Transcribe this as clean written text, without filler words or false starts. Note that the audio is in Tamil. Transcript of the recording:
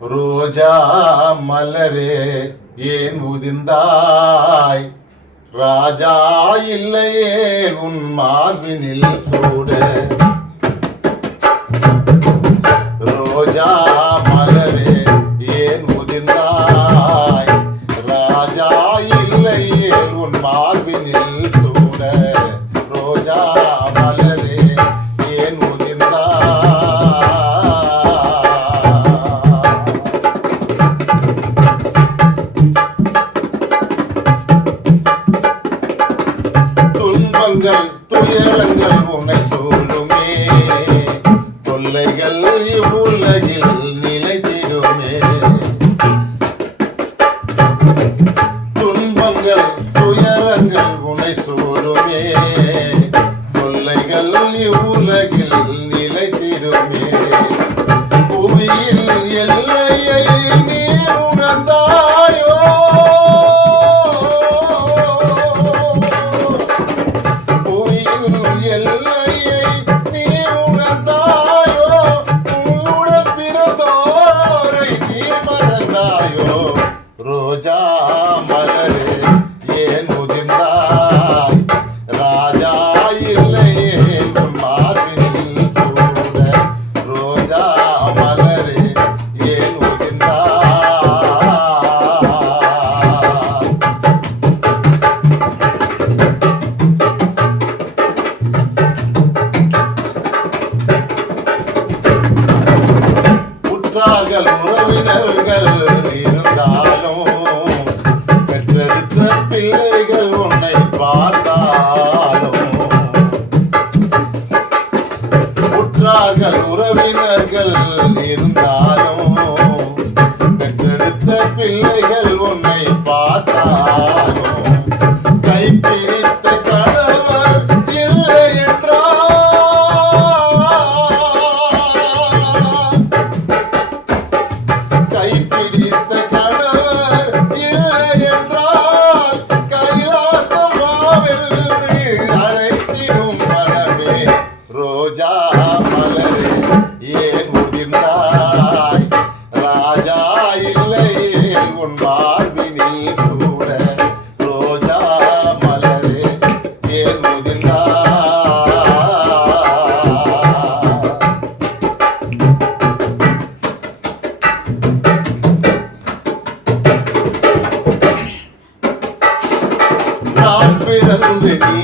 ரோஜா மலரே ஏன் உதிர்ந்தாய்? ராஜா இல்லையே உன் மார்பினில் சூட. ரோஜா மலரே ஏன் உதிர்ந்தாய்? ராஜா இல்லையே உன் மார்பினில் சூட. ரோஜா மலரே ஏன் துன்பங்கள் துயரங்கள் உன்னை சூழுமே, தொல்லைகள் இவ்வுலகில் நிலைத்திடுமே. துன்பங்கள் துயரங்கள் உன்னை சூழுமே, தொல்லைகள் இவ்வுலகில் நிலைத்திடுமே. புவியில் எல்லையை நீ உணர்ந்தாயோ? எல்லையை நீ உணர்ந்தாயோ? உன்னுடன் பிறந்தோரை நீ மறந்தாயோ? ரோஜா மலரே ஏன் உதிர்ந்தாய்? ராஜா இல்லையே உன் மார்பினில் சூட. ரோஜா மலரே ஏன் உதிர்ந்தாய்? உறவினர்கள் இருந்தாலும் பெற்றெடுத்த பிள்ளைகள் உன்னை பார்த்தாலும். உற்றார்கள் உறவினர்கள் இருந்தாலும் பெற்றெடுத்த பிள்ளைகள் உன்னை பார்த்தாலும். கைப்பிடித்த கணவர் இல்லை என்றால், கைப்பிடித்த கணவர் இல்லை என்றால் கைலாசமாவென்று அழைத்திடும் மனமே. ரோஜா மலரே ஏன் உதிர்ந்தாய்? ராஜா இல்லையே உன் மார்பினில் சூட. ரோஜா மலரே ஏன் உதிர்ந்தாய்? நான் பிறந்து நீ